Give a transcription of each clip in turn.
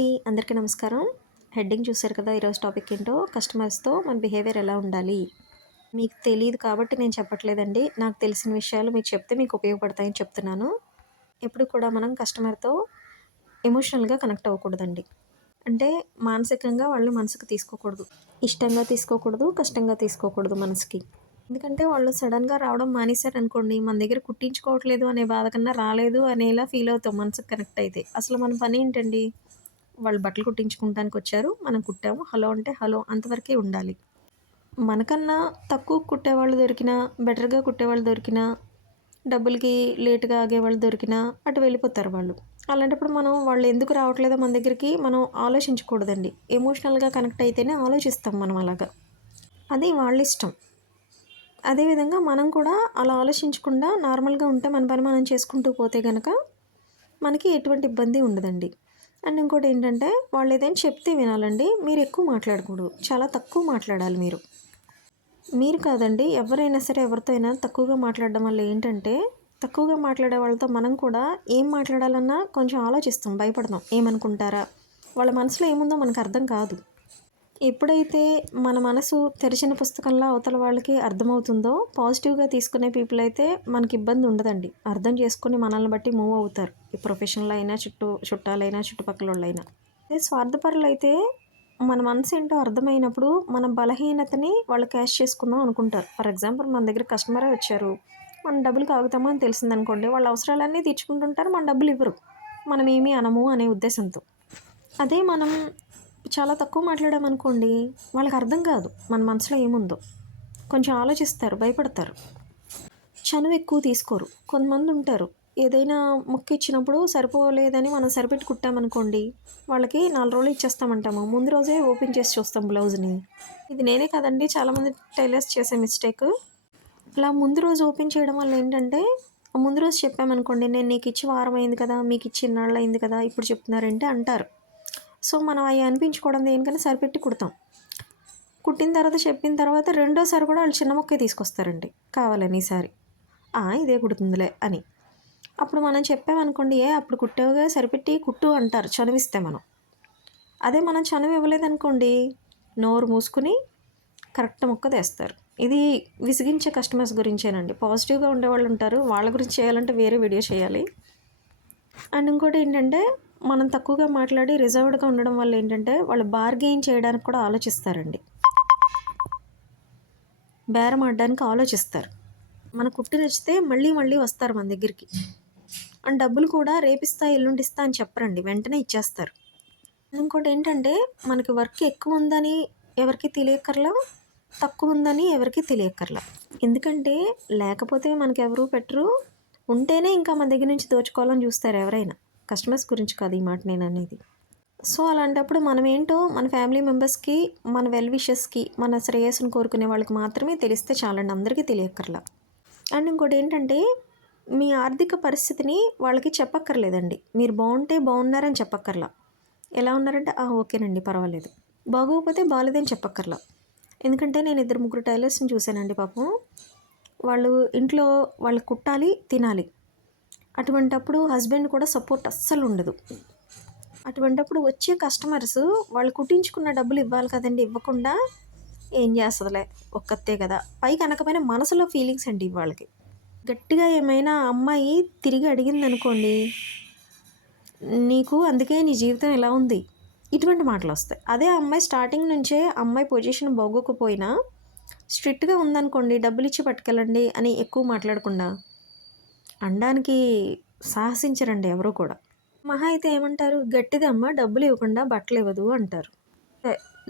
అండి. అందరికీ నమస్కారం. హెడ్డింగ్ చూశారు కదా ఈరోజు టాపిక్ ఏంటో? కస్టమర్స్తో మన బిహేవియర్ ఎలా ఉండాలి? మీకు తెలియదు కాబట్టి నేను చెప్పట్లేదండి. నాకు తెలిసిన విషయాలు మీకు చెప్తే మీకు ఉపయోగపడతాయని చెప్తున్నాను. ఎప్పుడు కూడా మనం కస్టమర్తో ఎమోషనల్గా కనెక్ట్ అవ్వకూడదండి. అంటే మానసికంగా వాళ్ళు మనసుకు తీసుకోకూడదు. ఇష్టంగా తీసుకోకూడదు కష్టంగా తీసుకోకూడదు మనసుకి. ఎందుకంటే వాళ్ళు సడన్గా రావడం మానేశారు అనుకోండి మన దగ్గర కుట్టించుకోవట్లేదు అనే బాధ కన్నా రాలేదు అనేలా ఫీల్ అవుతాం మనసుకు కనెక్ట్ అయితే. అసలు మన పని ఏంటండి? వాళ్ళు బట్టలు కుట్టించుకుంటానికి వచ్చారు. మనం కుట్టాము. హలో అంటే హలో అంతవరకే ఉండాలి. మనకన్నా తక్కువ కుట్టేవాళ్ళు దొరికినా బెటర్గా కుట్టేవాళ్ళు దొరికినా డబ్బులకి లేట్గా ఆగేవాళ్ళు దొరికినా అటు వెళ్ళిపోతారు వాళ్ళు. అలాంటప్పుడు మనం వాళ్ళు ఎందుకు రావట్లేదో మన దగ్గరికి మనం ఆలోచించకూడదండి. ఎమోషనల్గా కనెక్ట్ అయితేనే ఆలోచిస్తాం మనం అలాగా. అది వాళ్ళ ఇష్టం అదేవిధంగా మనం కూడా అలా ఆలోచించకుండా నార్మల్గా ఉంటే మన పని మనం చేసుకుంటూ పోతే కనుక మనకి ఎటువంటి ఇబ్బంది ఉండదండి. అండ్ ఇంకోటి ఏంటంటే వాళ్ళు ఏదైనా చెప్తే వినాలండి. మీరు ఎక్కువ మాట్లాడకూడదు. చాలా తక్కువ మాట్లాడాలి మీరు. మీరు కాదండి ఎవరైనా సరే ఎవరితో అయినా తక్కువగా మాట్లాడడం వల్ల ఏంటంటే తక్కువగా మాట్లాడే వాళ్ళతో మనం కూడా ఏం మాట్లాడాలన్నా కొంచెం ఆలోచిస్తాం భయపడతాం. ఏమనుకుంటారా? వాళ్ళ మనసులో ఏముందో మనకు అర్థం కాదు. ఎప్పుడైతే మన మనసు తెరిచిన పుస్తకంలో అవతల వాళ్ళకి అర్థమవుతుందో పాజిటివ్గా తీసుకునే పీపుల్ అయితే మనకి ఇబ్బంది ఉండదండి. అర్థం చేసుకుని మనల్ని బట్టి మూవ్ అవుతారు. ఈ ప్రొఫెషనల్ అయినా చుట్టూ చుట్టాలైనా చుట్టుపక్కల వాళ్ళైనా అదే స్వార్థపరులు అయితే మన మనసు ఏంటో అర్థమైనప్పుడు మన బలహీనతని వాళ్ళు క్యాష్ చేసుకుందాం అనుకుంటారు. ఫర్ ఎగ్జాంపుల్ మన దగ్గర కస్టమరే వచ్చారు. మనం డబ్బులు కాగుతామో అని తెలిసిందనుకోండి వాళ్ళ అవసరాలన్నీ తీర్చుకుంటుంటారు. మన డబ్బులు ఇవ్వరు. మనం ఏమీ అనము అనే ఉద్దేశంతో. అదే మనం చాలా తక్కువ మాట్లాడామనుకోండి వాళ్ళకి అర్థం కాదు. మన మనసులో ఏముందో. కొంచెం ఆలోచిస్తారు భయపడతారు. చనువు ఎక్కువ తీసుకోరు. కొంతమంది ఉంటారు. ఏదైనా మొక్క ఇచ్చినప్పుడు సరిపోలేదని మనం సరిపెట్టి కుట్టామనుకోండి వాళ్ళకి నాలుగు రోజులు ఇచ్చేస్తామంటాము. ముందు రోజే ఓపెన్ చేసి చూస్తాం బ్లౌజ్ని. ఇది నేనే కదండి చాలామంది టైలర్స్ చేసే మిస్టేక్. అలా ముందు రోజు ఓపెన్ చేయడం వల్ల ఏంటంటే ముందు రోజు చెప్పామనుకోండి నేను నీకు ఇచ్చి వారం అయింది కదా మీకు ఇచ్చి ఇన్నాళ్ళు అయింది కదా ఇప్పుడు చెప్తున్నారంటే అంటారు. సో మనం అవి అనిపించుకోవడం దేనికైనా సరిపెట్టి కుడతాం. కుట్టిన తర్వాత చెప్పిన తర్వాత రెండోసారి కూడా వాళ్ళు చిన్న మొక్కే తీసుకొస్తారండి. కావాలని ఈసారి ఇదే కుడుతుందిలే అని. అప్పుడు మనం చెప్పామనుకోండి ఏ అప్పుడు కుట్టేవుగా సరిపెట్టి కుట్టు అంటారు చనువిస్తే మనం. అదే మనం చనువు ఇవ్వలేదనుకోండి నోరు మూసుకుని కరెక్ట్ మొక్క తెస్తారు. ఇది విసిగించే కస్టమర్స్ గురించేనండి. పాజిటివ్గా ఉండేవాళ్ళు ఉంటారు వాళ్ళ గురించి చేయాలంటే వేరే వీడియో చేయాలి. అండ్ ఇంకోటి ఏంటంటే మనం తక్కువగా మాట్లాడి రిజర్వ్డ్గా ఉండడం వల్ల ఏంటంటే వాళ్ళు బార్గెయిన్ చేయడానికి కూడా ఆలోచిస్తారండి. బేరం ఆడడానికి ఆలోచిస్తారు. మన కుట్టి నచ్చితే మళ్ళీ మళ్ళీ వస్తారు మన దగ్గరికి. అండ్ డబ్బులు కూడా రేపిస్తా ఎల్లుండిస్తా అని చెప్పరండి. వెంటనే ఇచ్చేస్తారు. ఇంకోటి ఏంటంటే మనకి వర్క్ ఎక్కువ ఉందని ఎవరికి తెలియకర్లా తక్కువ ఉందని ఎవరికి తెలియకర్లా ఎందుకంటే లేకపోతే మనకి ఎవరు పెట్టరు. ఉంటేనే ఇంకా మన దగ్గర నుంచి దోచుకోవాలని చూస్తారు ఎవరైనా. కస్టమర్స్ గురించి కాదు ఈ మాట నేను అనేది. సో అలాంటప్పుడు మనం ఏంటో మన ఫ్యామిలీ మెంబర్స్కి మన వెల్ విషెస్కి మన శ్రేయస్సును కోరుకునే వాళ్ళకి మాత్రమే తెలిస్తే చాలండి అందరికీ తెలియక్కర్లా. అండ్ ఇంకోటి ఏంటంటే మీ ఆర్థిక పరిస్థితిని వాళ్ళకి చెప్పక్కర్లేదండి. మీరు బాగుంటే బాగున్నారని చెప్పక్కర్లా. ఎలా ఉన్నారంటే ఓకేనండి పర్వాలేదు. బాగోకపోతే బాగాలేదని చెప్పక్కర్లా. ఎందుకంటే నేను ఇద్దరు ముగ్గురు టైలర్స్ని చూశానండి పాపం. వాళ్ళు ఇంట్లో వాళ్ళు కుట్టాలి తినాలి. అటువంటప్పుడు హస్బెండ్ కూడా సపోర్ట్ అస్సలు ఉండదు. అటువంటప్పుడు వచ్చే కస్టమర్స్ వాళ్ళు కుట్టించుకున్న డబ్బులు ఇవ్వాలి కదండి ఇవ్వకుండా ఏం చేస్తుందిలే? ఒక్కతే కదా. పైకి అనకపోయినా మనసులో ఫీలింగ్స్ అండి వాళ్ళకి గట్టిగా ఏమైనా అమ్మాయి తిరిగి అడిగింది అనుకోండి నీకు అందుకే నీ జీవితం ఎలా ఉంది. ఇటువంటి మాటలు వస్తాయి. అదే అమ్మాయి స్టార్టింగ్ నుంచే అమ్మాయి పొజిషన్ బాగోకపోయినా స్ట్రిక్ట్గా ఉందనుకోండి డబ్బులు ఇచ్చి పట్టుకెళ్ళండి అని ఎక్కువ మాట్లాడకుండా అనడానికి సాహసించరండి ఎవరు కూడా. మహా అయితే ఏమంటారు? గట్టిది అమ్మ డబ్బులు ఇవ్వకుండా బట్టలు ఇవ్వదు అంటారు.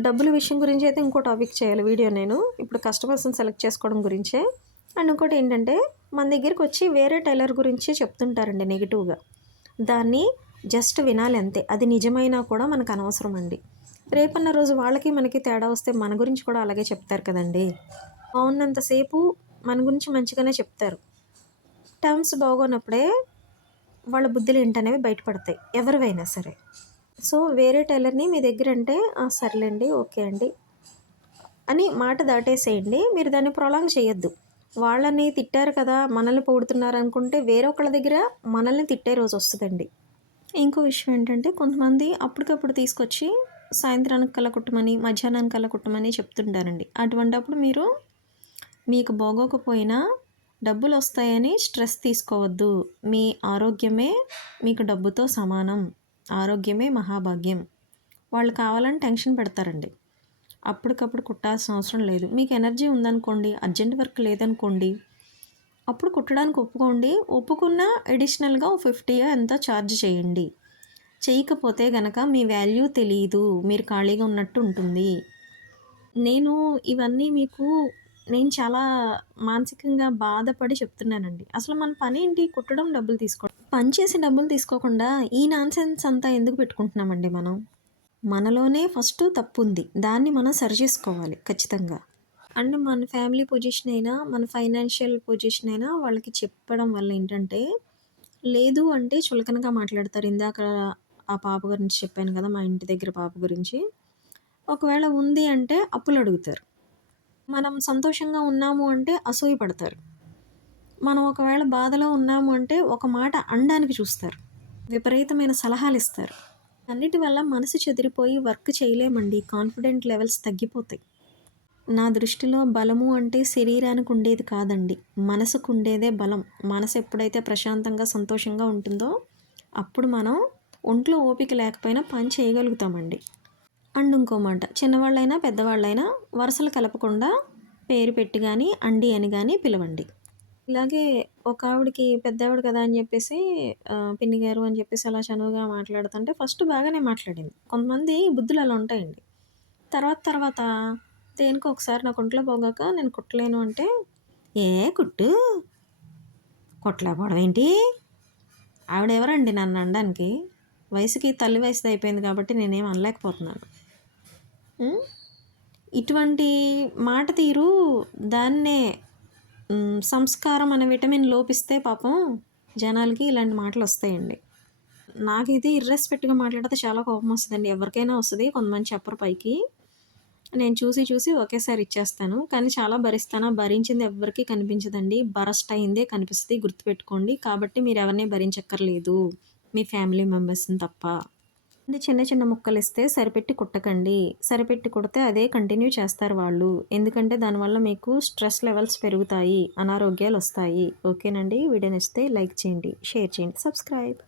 డబ్బుల విషయం గురించి అయితే ఇంకో టాపిక్ చేయాలి వీడియో నేను. ఇప్పుడు కస్టమర్స్ని సెలెక్ట్ చేసుకోవడం గురించే. అండ్ ఇంకోటి ఏంటంటే మన దగ్గరికి వచ్చి వేరే టైలర్ గురించి చెప్తుంటారండి నెగిటివ్గా. దాన్ని జస్ట్ వినాలి అంతే. అది నిజమైనా కూడా మనకు అనవసరం అండి. రేపన్న రోజు వాళ్ళకి మనకి తేడా వస్తే మన గురించి కూడా అలాగే చెప్తారు కదండి. బాగున్నంతసేపు మన గురించి మంచిగానే చెప్తారు. టర్మ్స్ బాగోనప్పుడే వాళ్ళ బుద్ధులు ఏంటనేవి బయటపడతాయి ఎవరివైనా సరే. సో వేరే టైలర్ని మీ దగ్గర అంటే సర్లేండి ఓకే అండి అని మాట దాటేసేయండి. మీరు దాన్ని ప్రొలాంగ్ చేయొద్దు. వాళ్ళని తిట్టారు కదా మనల్ని పొగుడుతున్నారు అనుకుంటే వేరొకళ్ళ దగ్గర మనల్ని తిట్టే రోజు వస్తుందండి. ఇంకో విషయం ఏంటంటే కొంతమంది అప్పటికప్పుడు తీసుకొచ్చి సాయంత్రానికి కల్లా కుట్టమని మధ్యాహ్నానికి కల్లా కుట్టమని చెప్తుంటారండి. అటువంటప్పుడు మీరు మీకు బాగోకపోయినా డబ్బులు వస్తాయని స్ట్రెస్ తీసుకోవద్దు. మీ ఆరోగ్యమే మీకు డబ్బుతో సమానం. ఆరోగ్యమే మహాభాగ్యం. వాళ్ళు కావాలని టెన్షన్ పెడతారండి. అప్పటికప్పుడు కుట్టాల్సిన అవసరం లేదు. మీకు ఎనర్జీ ఉందనుకోండి అర్జెంట్ వర్క్ లేదనుకోండి అప్పుడు కుట్టడానికి ఒప్పుకోండి. ఒప్పుకున్న అడిషనల్గా ఫిఫ్టీ ఎంత ఛార్జ్ చేయండి. చేయకపోతే గనక మీ వాల్యూ తెలియదు మీరు ఖాళీగా ఉన్నట్టు ఉంటుంది. నేను ఇవన్నీ మీకు నేను చాలా మానసికంగా బాధపడి చెప్తున్నానండి. అసలు మన పని ఏంటి? కుట్టడం డబ్బులు తీసుకోవడం. పని చేసి డబ్బులు తీసుకోకుండా ఈ నాన్సెన్స్ అంతా ఎందుకు పెట్టుకుంటున్నామండి మనం? మనలోనే ఫస్ట్ తప్పు ఉంది దాన్ని మనం సరి చేసుకోవాలి ఖచ్చితంగా. అండ్ మన ఫ్యామిలీ పొజిషన్ అయినా మన ఫైనాన్షియల్ పొజిషన్ అయినా వాళ్ళకి చెప్పడం వల్ల ఏంటంటే లేదు అంటే చులకనగా మాట్లాడతారు. ఇందాక ఆ పాప గురించి చెప్పాను కదా మా ఇంటి దగ్గర పాప గురించి. ఒకవేళ ఉంది అంటే అప్పులు అడుగుతారు. మనం సంతోషంగా ఉన్నాము అంటే అసూయ పడతారు మనం ఒకవేళ బాధలో ఉన్నాము అంటే ఒక మాట అనడానికి చూస్తారు. విపరీతమైన సలహాలు ఇస్తారు. అన్నిటి వల్ల మనసు చెదిరిపోయి వర్క్ చేయలేమండి. కాన్ఫిడెంట్ లెవెల్స్ తగ్గిపోతాయి. నా దృష్టిలో బలము అంటే శరీరానికి ఉండేది కాదండి. మనసుకు ఉండేదే బలం. మనసు ఎప్పుడైతే ప్రశాంతంగా సంతోషంగా ఉంటుందో అప్పుడు మనం ఒంట్లో ఓపిక లేకపోయినా పని చేయగలుగుతామండి. అండ్ ఇంకో మాట చిన్నవాళ్ళైనా పెద్దవాళ్ళైనా వరుసలు కలపకుండా పేరు పెట్టి కానీ అండి అని కానీ పిలవండి. ఇలాగే ఒక ఆవిడకి పెద్దవాడు కదా అని చెప్పేసి పిన్ని గారు అని చెప్పేసి అలా చనువుగా మాట్లాడుతుంటే ఫస్ట్ బాగానే మాట్లాడింది. కొంతమంది బుద్ధులు అలా ఉంటాయండి. తర్వాత తర్వాత దేనికి ఒకసారి నాకు ఒంట్లో పోగాక నేను కుట్టలేను అంటే ఏ కుట్టు? కుట్టలేకపోవడం ఏంటి? ఆవిడ ఎవరండి నన్ను అనడానికి? వయసుకి తల్లి వయసు అయిపోయింది కాబట్టి నేనేం అనలేకపోతున్నాను. ఇటువంటి మాట తీరు దాన్నే సంస్కారం అనే విటమిన్ లోపిస్తే పాపం జనాలకి ఇలాంటి మాటలు వస్తాయండి. నాకు ఇది ఇర్రెస్పెక్ట్గా మాట్లాడితే చాలా కోపం వస్తుందండి. ఎవరికైనా వస్తుంది కొంతమంది చెప్పరు పైకి. నేను చూసి చూసి ఒకేసారి ఇచ్చేస్తాను. కానీ చాలా భరిస్తాను. భరించింది ఎవరికీ కనిపించదండి. బరస్ట్ అయిందే కనిపిస్తుంది గుర్తుపెట్టుకోండి. కాబట్టి మీరు ఎవరిని భరించక్కర్లేదు. మీ ఫ్యామిలీ మెంబర్స్ని తప్ప. అంటే చిన్న చిన్న ముక్కలు ఇస్తే సరిపెట్టి కుట్టకండి. సరిపెట్టి కుడితే అదే కంటిన్యూ చేస్తారు వాళ్ళు. ఎందుకంటే దానివల్ల మీకు స్ట్రెస్ లెవెల్స్ పెరుగుతాయి అనారోగ్యాలు వస్తాయి. ఓకేనండి? వీడియో నచ్చితే లైక్ చేయండి షేర్ చేయండి సబ్స్క్రైబ్